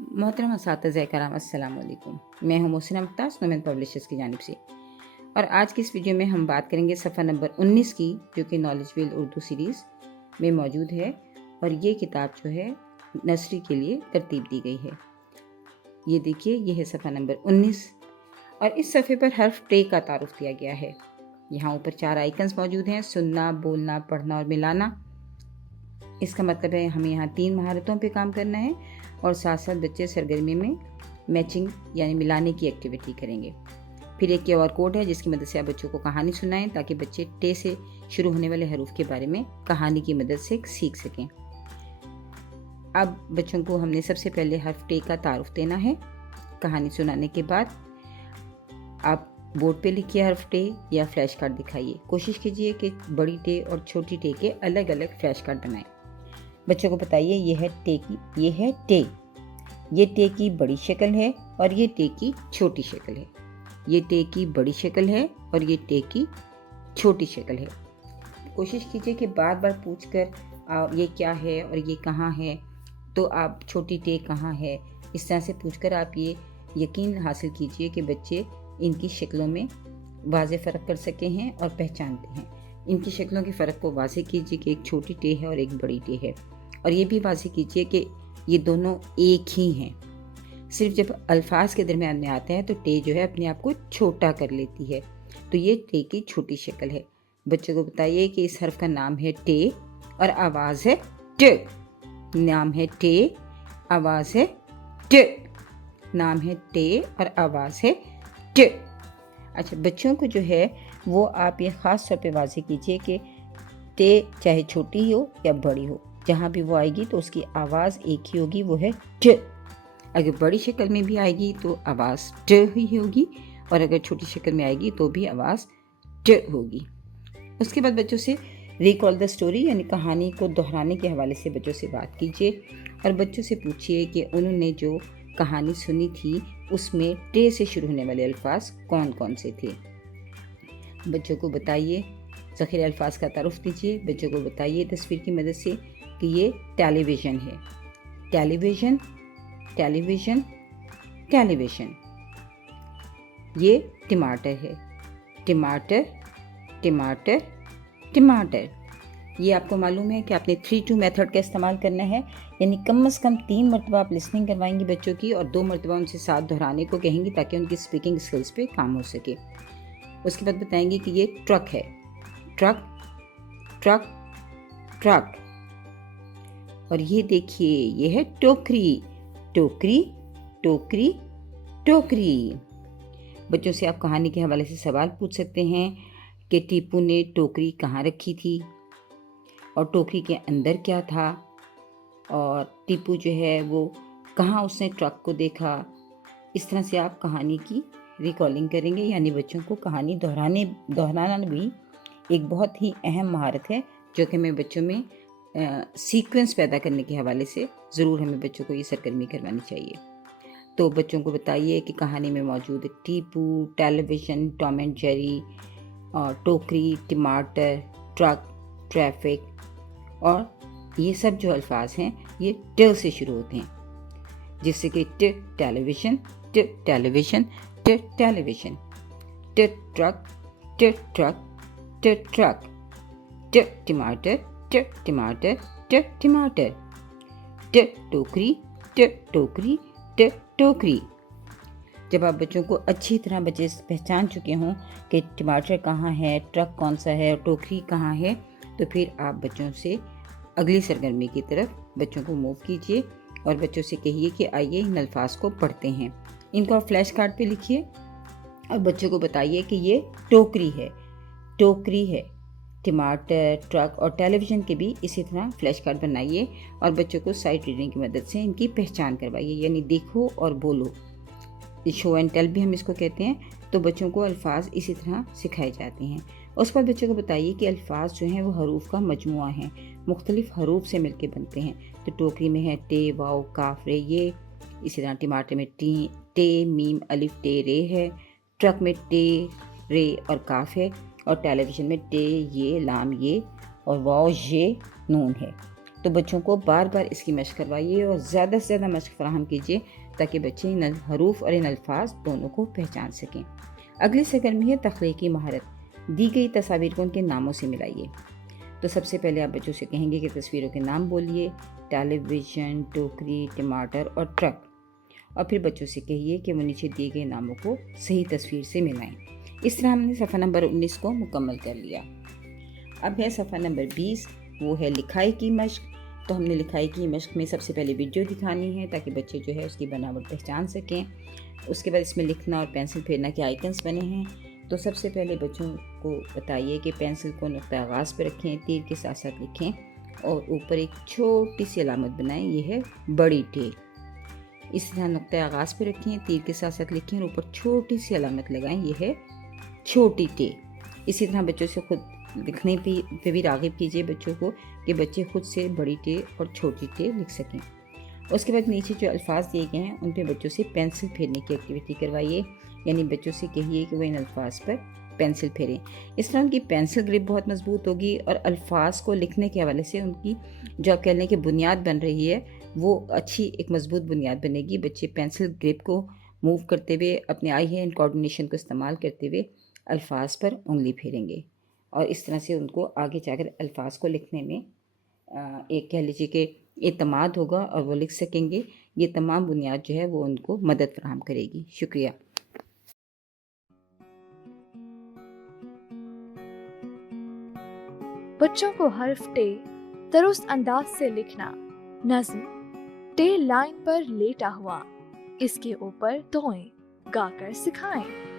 मोहतरम असातिज़ा कराम अस्सलाम वालेकुम। मैं हूँ मोहसिना मुमताज़, नोमन पब्लिशर्स की जानिब से। और आज की इस वीडियो में हम बात करेंगे सफ़ा नंबर 19 की, जो कि नॉलेज व्हील उर्दू सीरीज़ में मौजूद है। और ये किताब जो है नर्सरी के लिए तरतीब दी गई है। ये देखिए, ये है सफ़ा नंबर 19 और इस सफ़े पर हर्फ टे का तारुफ दिया गया है। यहाँ ऊपर 4 आइकन्स मौजूद हैं: सुनना, बोलना, पढ़ना और मिलाना। इसका मतलब है हमें यहाँ 3 महारतों पे काम करना है और साथ साथ बच्चे सरगर्मी में मैचिंग यानी मिलाने की एक्टिविटी करेंगे। फिर एक QR कोड है जिसकी मदद से आप बच्चों को कहानी सुनाएं ताकि बच्चे टे से शुरू होने वाले हरूफ के बारे में कहानी की मदद से सीख सकें। अब बच्चों को हमने सबसे पहले हर्फ टे का तारुफ देना है। कहानी सुनाने के बाद आप बोर्ड पे लिखिए हर्फ टे या फ्लैश कार्ड दिखाइए। कोशिश कीजिए कि बड़ी टे और छोटी टे के अलग अलग फ्लैश कार्ड बनाएं। बच्चों को बताइए ये है टे ये टे की बड़ी शक्ल है और ये टे की छोटी शक्ल है। ये टे की बड़ी शक्ल है और ये टे की छोटी शक्ल है। कोशिश कीजिए कि बार बार पूछकर ये क्या है और ये कहाँ है, तो आप छोटी टे कहाँ है, इस तरह से पूछकर आप ये यकीन हासिल कीजिए कि बच्चे इनकी शक्लों में वाज़े फ़र्क कर सके हैं और पहचानते हैं। इनकी शक्लों के फ़र्क को वाज़े कीजिए कि एक छोटी टे है और एक बड़ी टे है, और ये भी वाज़े कीजिए कि ये दोनों एक ही हैं। सिर्फ जब अल्फाज के दरमियान में आते हैं तो टे जो है अपने आप को छोटा कर लेती है, तो ये टे की छोटी शक्ल है। बच्चों को बताइए कि इस हर्फ का नाम है टे और आवाज़ है ट। नाम है टे, आवाज़ है ट। नाम है टे और आवाज़ है ट। अच्छा, बच्चों को जो है वो आप ये ख़ास तौर पे वाज़े कीजिए कि टे चाहे छोटी हो या बड़ी हो, जहाँ भी वो आएगी तो उसकी आवाज़ एक ही होगी, वो है ट। अगर बड़ी शक्ल में भी आएगी तो आवाज़ ट ही होगी, और अगर छोटी शक्ल में आएगी तो भी आवाज़ ट होगी। उसके बाद बच्चों से रिकॉल द स्टोरी यानी कहानी को दोहराने के हवाले से बच्चों से बात कीजिए और बच्चों से पूछिए कि उन्होंने जो कहानी सुनी थी उसमें टे से शुरू होने वाले अल्फाज कौन कौन से थे। बच्चों को बताइए, ज़ख़ीरे अल्फाज का तारुफ दीजिए। बच्चों को बताइए तस्वीर की मदद से कि ये टेलीविज़न है। Television, television, television. ये टमाटर है। टमाटर, टमाटर, टमाटर। ये आपको मालूम है कि आपने 3-2 मेथड का इस्तेमाल करना है, यानी कम से कम 3 मरतबा आप लिसनिंग करवाएंगी बच्चों की और 2 मरतबा उनसे साथ दोहराने को कहेंगी ताकि उनकी स्पीकिंग स्किल्स पे काम हो सके। उसके बाद बताएंगे कि ये ट्रक है। Truck, truck, truck. और ये देखिए, ये है टोकरी। टोकरी, टोकरी, टोकरी। बच्चों से आप कहानी के हवाले से सवाल पूछ सकते हैं कि टीपू ने टोकरी कहाँ रखी थी और टोकरी के अंदर क्या था, और टीपू जो है वो कहाँ उसने ट्रक को देखा। इस तरह से आप कहानी की रिकॉलिंग करेंगे, यानी बच्चों को कहानी दोहराना भी एक बहुत ही अहम महारत है जो कि हमें बच्चों में सीक्वेंस पैदा करने के हवाले से ज़रूर हमें बच्चों को ये सरगर्मी करवानी चाहिए। तो बच्चों को बताइए कि कहानी में मौजूद Tipu, television, Tom and Jerry, और टोकरी, टमाटर, ट्रक, ट्रैफिक, और ये सब जो अल्फाज हैं ये ट से शुरू होते हैं, जिससे कि ट टेलीविज़न, ट टेलीविज़न, ट टेलीविज़न, ट ट्रक, ट ट्रक, ट ट्रक, ट टमाटर, ट टमाटर, ट टमाटर, ट टोकरी, ट टोकरी, ट टोकरी। जब आप बच्चों को अच्छी तरह बच्चे पहचान चुके हों कि टमाटर कहाँ है, ट्रक कौन सा है और टोकरी कहाँ है, तो फिर आप बच्चों से अगली सरगर्मी की तरफ बच्चों को मूव कीजिए और बच्चों से कहिए कि आइए इन अल्फाज को पढ़ते हैं। इनको आप फ्लैश कार्ड पे लिखिए और बच्चों को बताइए कि ये टोकरी है। टोकरी है। टमाटर, ट्रक और टेलीविज़न के भी इसी तरह फ्लैश कार्ड बनाइए और बच्चों को साइट रीडिंग की मदद से इनकी पहचान करवाइए, यानी देखो और बोलो। शो एंड टेल भी हम इसको कहते हैं। तो बच्चों को अल्फाज इसी तरह सिखाए जाते हैं। उस पर बच्चों को बताइए कि अल्फाज जो हैं वो हरूफ का मजमुआ है, मुख्तलिफ हरूफ से मिलके बनते हैं। तो टोकरी में है टे, वाव, काफ, रे, ये। इसी तरह टमाटर में टे, मीम, अलिफ, टे, रे है। ट्रक में टे, रे और काफ है, और टेलीविज़न में टे, ये, लाम, ये, और वाव, ये, नून है। تو بچوں کو بار بار اس کی مشق کروائیے اور زیادہ سے زیادہ مشق فراہم کیجیے تاکہ بچے ان حروف اور ان الفاظ دونوں کو پہچان سکیں۔ اگلی سرگرمی ہے تخلیقی مہارت۔ دی گئی تصاویر کو ان کے ناموں سے ملائیے۔ تو سب سے پہلے آپ بچوں سے کہیں گے کہ تصویروں کے نام بولیے، ٹیلی ویژن، ٹوکری، ٹماٹر اور ٹرک، اور پھر بچوں سے کہیے کہ وہ نیچے دیے گئے ناموں کو صحیح تصویر سے ملائیں۔ اس طرح ہم نے صفحہ نمبر 19 کو مکمل کر لیا۔ اب ہے صفحہ نمبر 20، وہ ہے لکھائی کی مشق۔ تو ہم نے لکھائی کی مشق میں سب سے پہلے ویڈیو دکھانی ہے تاکہ بچے جو ہے اس کی بناوٹ پہچان سکیں۔ اس کے بعد اس میں لکھنا اور پینسل پھیرنا کے آئیکنس بنے ہیں۔ تو سب سے پہلے بچوں کو بتائیے کہ پینسل کو نقطہ آغاز پہ رکھیں، تیر کے ساتھ ساتھ لکھیں اور اوپر ایک چھوٹی سی علامت بنائیں، یہ ہے بڑی ٹے۔ اس طرح نقطہ آغاز پہ رکھیں، تیر کے ساتھ ساتھ لکھیں اور اوپر چھوٹی سی علامت لگائیں، یہ ہے چھوٹی ٹے۔ اسی طرح بچوں سے خود لکھنے پہ بھی راغب کیجیے بچوں کو کہ بچے خود سے بڑی ٹے اور چھوٹی ٹے لکھ سکیں۔ اس کے بعد نیچے جو الفاظ دیے گئے ہیں ان پہ بچوں سے پینسل پھیرنے کی ایکٹیویٹی کروائیے، یعنی بچوں سے کہیے کہ وہ ان الفاظ پر پینسل پھیریں۔ اس طرح ان کی پینسل گرپ بہت مضبوط ہوگی اور الفاظ کو لکھنے کے حوالے سے ان کی جو آپ کہہ لیں کہ بنیاد بن رہی ہے وہ اچھی ایک مضبوط بنیاد بنے گی۔ بچے پینسل گرپ کو موو کرتے ہوئے اپنے آئی ہینڈ کوآرڈینیشن کو استعمال کرتے ہوئے الفاظ پر انگلی پھیریں گے، اور اس طرح سے ان کو آگے جا کر الفاظ کو لکھنے میں ایک کہہ لیجیے کہ اعتماد ہوگا اور وہ لکھ سکیں گے۔ یہ تمام بنیاد جو ہے وہ ان کو مدد فراہم کرے گی۔ شکریہ۔ بچوں کو حرف ٹے درست انداز سے لکھنا۔ نظم: ٹے لائن پر لیٹا ہوا، اس کے اوپر دھوئیں، گا کر سکھائیں۔